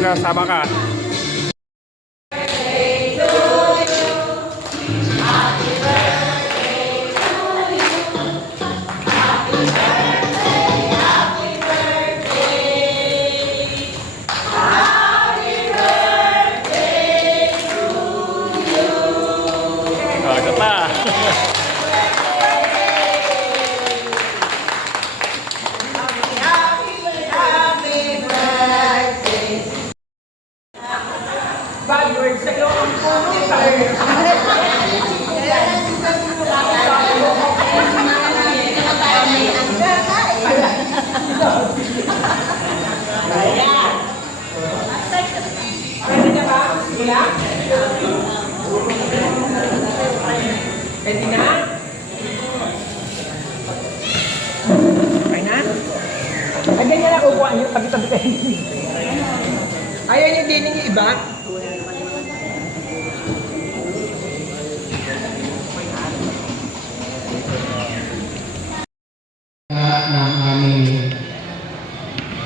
Sama ka. Pwede na? Okay na? Ay, ganyan lang upuan nyo, tabi-tabi kayo. Ayaw nyo din yung iba? Ng aming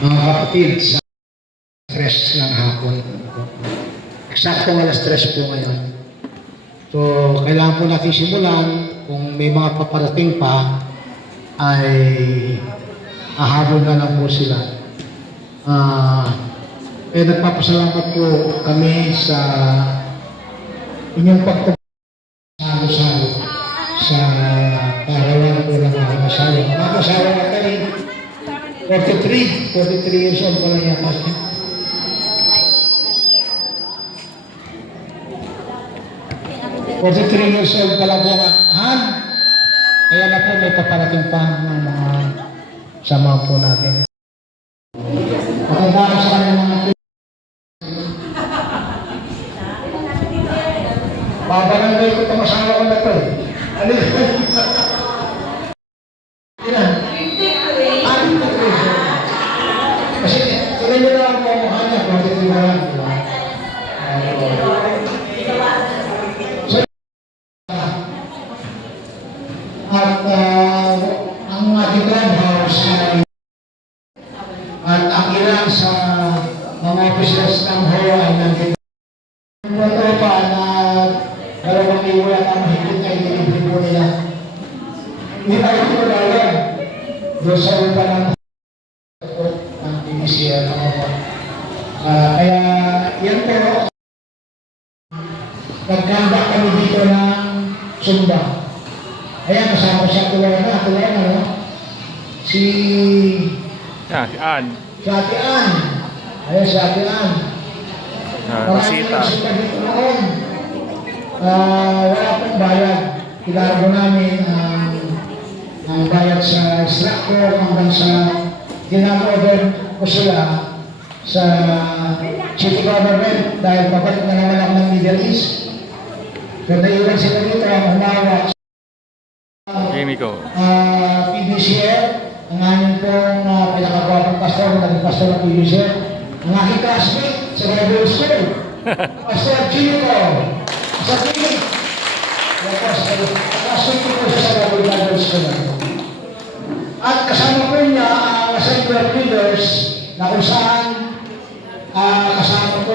mga kapatid sa stress ng hapon. Eksaktong alas 3 po ngayon. So, kailangan po natin simulan. Kung may mga paparating pa, ay ahabol na lang po sila. Nagpapasalamat po kami sa inyong pagpapasalo-salo sa parawan po ng mga asawa. Mga asawa natin, 43 years old pa lang yata siya. Years old pa lang po ang Han. Kaya na po may paparating pa ng mga sama po natin. Matanda sa kanya mga babarangay ko itong asawa ko na ito. Ano yun? Yan. Kasi tuloy nyo na ang mukha niya. Bakit di ba yan? At ang ating clubhouse at ang ilan sa mga officers ng HOA ay nandito. Ito pa na dalawang iwala ang higit na ililibre po nila. Hindi tayo ito dalawa. Doon sa upa ng PBCL. Kaya yan po, nagkanda kami dito ng Sumba. Ayan, kasama siya tulad na, no? Si Ann. Si Ate Ann. Ayan, si Ate Ann. Rosita. Rosita dito noon. Wala pong bayad. Kilaro namin ang bayad sa instructor hanggang sa ginag-order ko sila sa city government dahil pabalik na naman ako ng Middle East. So, naiwan sila dito ang humawa PBCL, ang aming pong pinakagwapang pastor, naging pastor ng PBCL, ang aking classmate sa Bible School, Pastor Chico, sa Pilit. Classmate ko siya sa Bible School. At kasama po niya ang assembly of leaders na kung saan kasama ko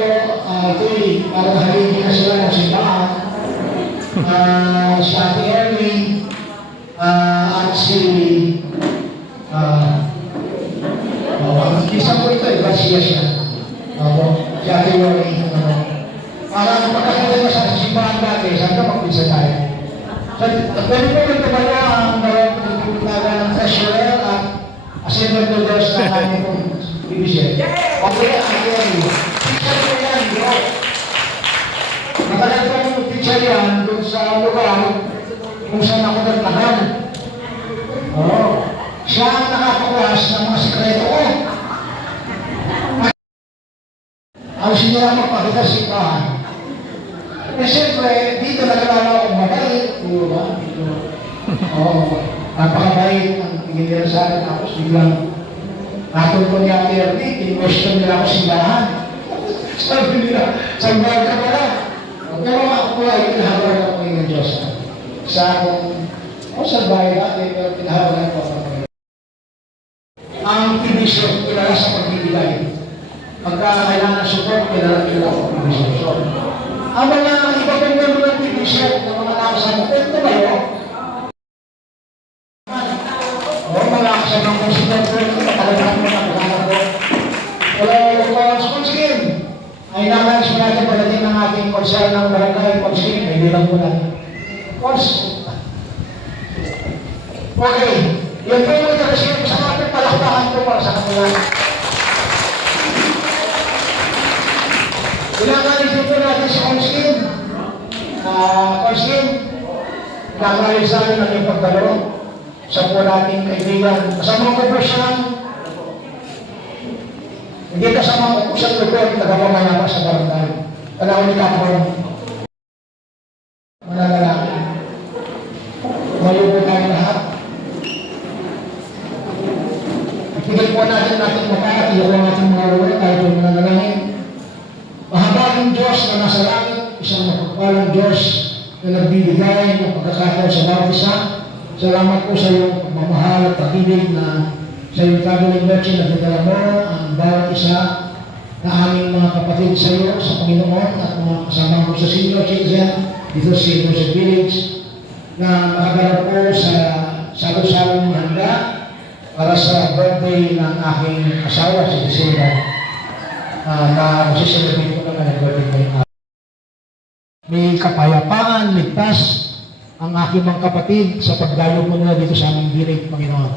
ito'y parang haligi na sila ng simbahan. Si Ate Erwin, at si isang po ito, Garcia siya. Si Ate Erwin. Parang pagkakita na sa simbahan dati, saan ka magpisa tayo? Pwede po rin tumayo ang naga ng treasurer at assembly leaders na kami pong division. Okay, Ate Erwin. Picture ko yan, bro. Matagal pa yung picture yan doon sa lugar kung saan ako nagtagal. Siya ang nakapaklas ng mga sikreto ko. Ang sinira magpakita sa simbahan. Eh siyempre, dito naglalala akong mabait. Diba? Napakabait ang tingin nila sa akin. Tapos biglang natulpo niya Ate Erwin, in-question nila ako simbahan. Sabi nila, sambahan ka pala. Pero ako po ay pinahawalan ako ng Diyos. Sa akong, sa bahay natin, pero pinahawalan ko ako ng Diyos. Ang tibisyo, kilala sa pagbibigay. Pagka kailangan ng support, kailangan ko ng resolusyon. Ang mga iba pong member ng PBC ng mga nakasama, ito ba yun? O, mga kasama ng president ko, talagang mo na pagkakala ko. Wala ko, Conskin, ay nakaalis mo natin pagdating ng ating konser ng barangay, Conskin, may bilang po natin. Cons. Okay, yun po yung italasyon sa ating palakpakan ko para sa kanila. Pinakalis dito natin si Conskin. Conskin, pinakalis natin ang iyong pagdalo sa po nating kaibigan. Kasama ko po siya, hindi kasama ko po sa lugar, tagapamaya pa sa barangay. Tanawin ni Kapon. Mananalaki. Mayo po tayo lahat. Ipigil po natin mukha at iyaw ang ating mga ulo tayo po mananalangin. Mahabaging Diyos na nasa langit, isang mapagpalang Diyos na nagbibigay ng pagkakataon sa bawat isa. Salamat po sa iyong pagmamahal at pag-ibig na sa iyong traveling merchant na dinala mo ang bawat isa na aming mga kapatid sa iyo, sa Panginoon at mga kasama mo sa senior citizen dito sa Joseph Village na nakaganap po sa salo-salong handa para sa birthday ng aking asawa si December. Na masiselebrate ko naman ang birthday ngayon. May kapayapaan, ligtas ang aking mga kapatid sa pagdayo mo na dito sa aming direct, Panginoon.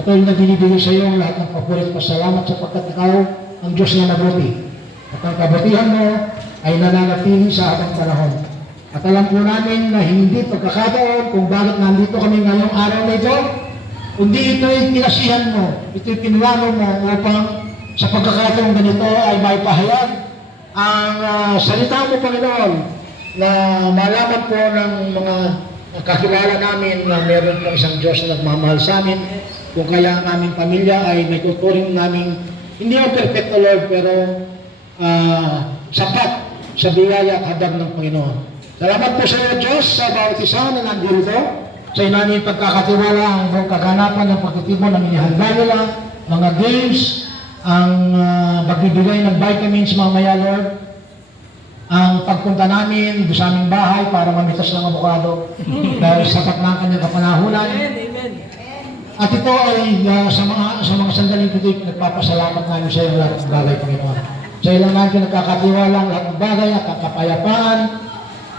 At ay nagbibigay sa iyo ang lahat ng papulit pasalamat sapagkat ikaw ang Diyos na mabuti. At ang kabutihan mo ay nananatili sa ating panahon. At alam po namin na hindi pagkakataon kung bakit nandito kami ngayong araw na ito, kundi ito'y kinasihan mo, ito'y pinulano mo upang sa pagkakataong ganito ay may pahayag ang salita mo, Panginoon, na malaman po ng mga kakilala namin na meron po isang Diyos na nagmamahal sa amin, kung kaya ang aming pamilya ay may tuturing namin, hindi ang perfecto Lord, pero sapat sa biyaya at hadap ng Panginoon. Salamat po sa iyo, Diyos, sa bawat isa na nandito, sa inaming pagkakatiwala ang buong kaganapan ng pagtitipon ng inihanda nila, mga games, ang magbibigay ng vitamins mamaya, Lord, ang pagpunta namin sa aming bahay para mamitas ng abukado dahil sapat na ang kanyang kapanahunan. At ito ay sa mga sandaling ito, nagpapasalamat namin sa iyo lahat ng bagay, Panginoon. Sa iyo lang namin nagkakatiwala ang lahat ng bagay at kapayapaan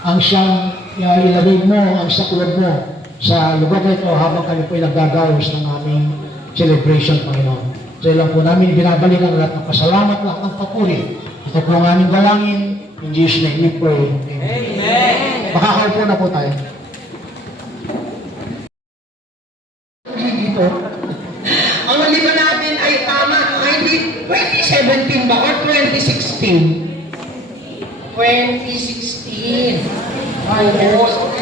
ang siyang ilagay mo, ang sakulog mo sa lugar na ito habang kami po naggagawas ng aming celebration, Panginoon. Sa iyo lang po namin binabalik ang lahat ng pasalamat, lahat ng papuri. Ito po ang aming dalangin. In Jesus' name we pray. Amen. Makakaupo na po tayo. Dito. Ang lima natin ay tama. 2017 ba or 2016? 2016. Ay,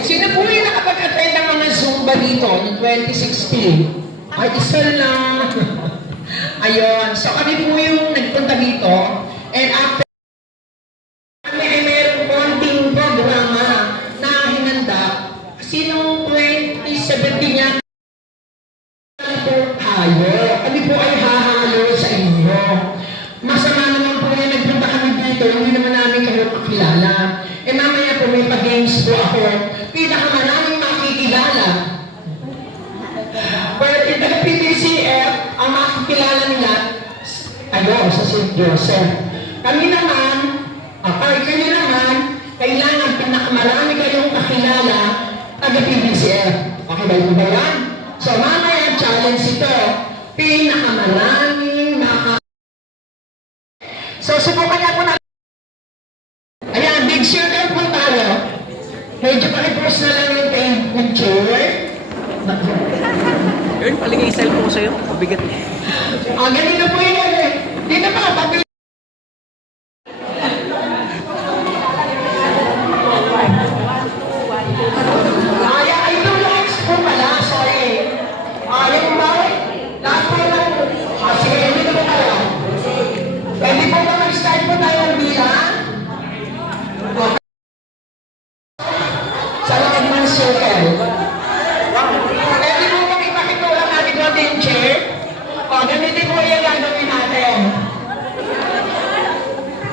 sino po yung nakapag-attend ng mga Zumba dito noong 2016? Ay, isa lang. Ayun. So, kami po yung nagpunta dito. And after kami ay mayroong konting programa na hinanda. Sinong 2017 niya? Tayo. Kami po ay hahalo sa inyo. Masama naman po yan, nagpunta kami dito, hindi naman namin kayo makilala. Eh mamaya po may pag-games po ako, pinakamaraming makikilala. But in the PBCF, ang makikilala nila, sa St. Joseph. Kami naman, kayo naman, kailangan pinakamarami kayong kakilala taga-PBCF. Okay ba yun ba yan? So mamaya challenge ito, pinakamaraming So subukan niya po natin. Ayan, big circle po tayo. Medyo pakipost na lang yung picture. Yun, paligay yung cellphone ko sa'yo. Mabigat eh. Ganito po yun eh. Dito pa, papi. Ay, 2 likes po pala, sorry. Yung ba? Lahat po lang. Sige, dito po tayo. Pwede po ba mag-start po tayo ng bilang? Sa loob ng circle. Pwede po bang ipakitulang natin natin yung chair? Ganito po yung gagawin natin.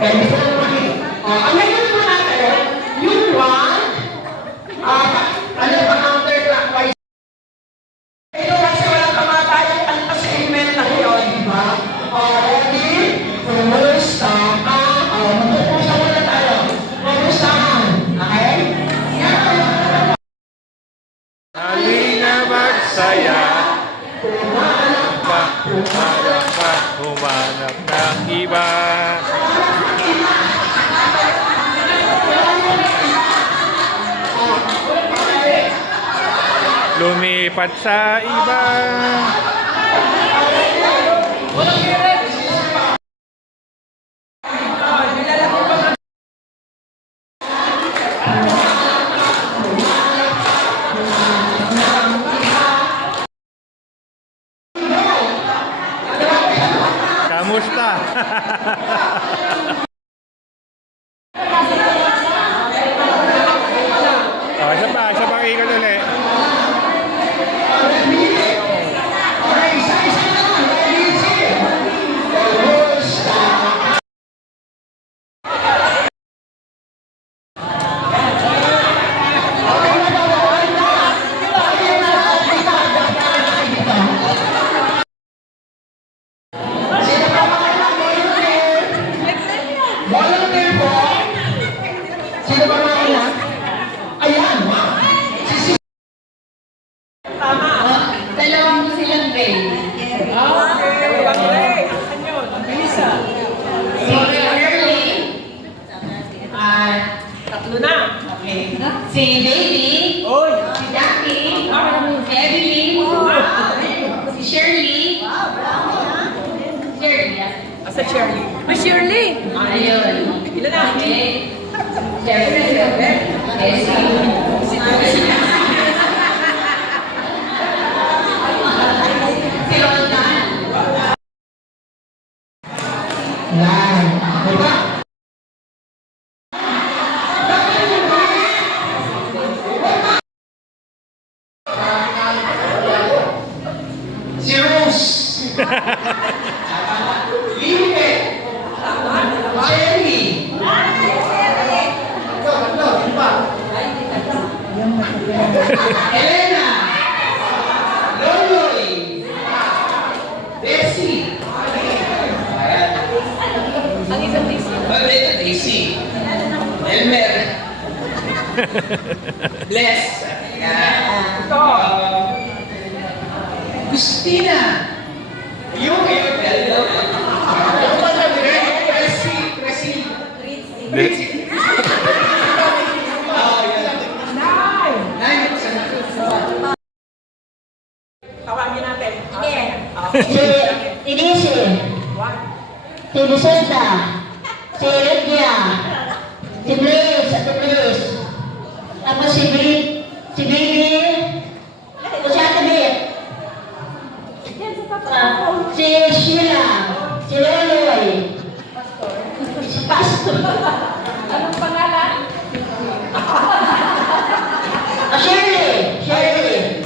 Pwede ko lang makita. Ano yun naman natin? Yung one, ano ba counterclockwise? Ito kasi walang kamatayang assignment na yun, di ba? Ready? First, magpupusa muna tayo. Pupusahan. Okay? Halina magsaya, humanap ng iba. Lumipat sa iba. Kamusta? Isa pa ikot ulit. Volunteer po. Sino ba mga anak? Ayan, wow. Tama. Dalawang silang grade. Si Shirley. Tatlo na. Okay. Si Baby. Si Jackie. Si Evelyn. Si Shirley. Shirley. Asa Shirley? May Shirley! Ayun. Ilan na? Okay. Shirley. Si Roldan. Yan. Diba? Si Rose. Lipe. Jenny. Elena. Loloy. Bessie. Ang isang DC. Daisy. Elmer. Bless. Christina. Yung Tawagin natin. Si Daisy. Si Vicenta. Si Lydia. Si Blaze. Si Blaze. Tapos si Baby. Si Ate Beth. Si Sheila. Si Loloy. Si Pastor. Anong pangalan? Shirley. Shirley.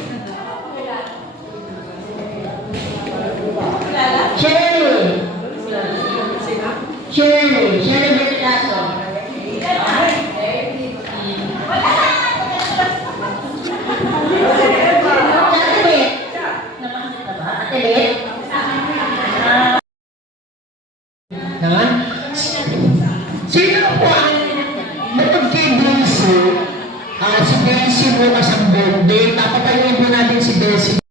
Shirley. Shirley. Shirley Bertaso. Ate Beth. Napakita ba? Ate Beth? Naman? Sino po ang matag kay Daisy? Si Daisy bukas ang birthday. Papatayin po natin si Daisy.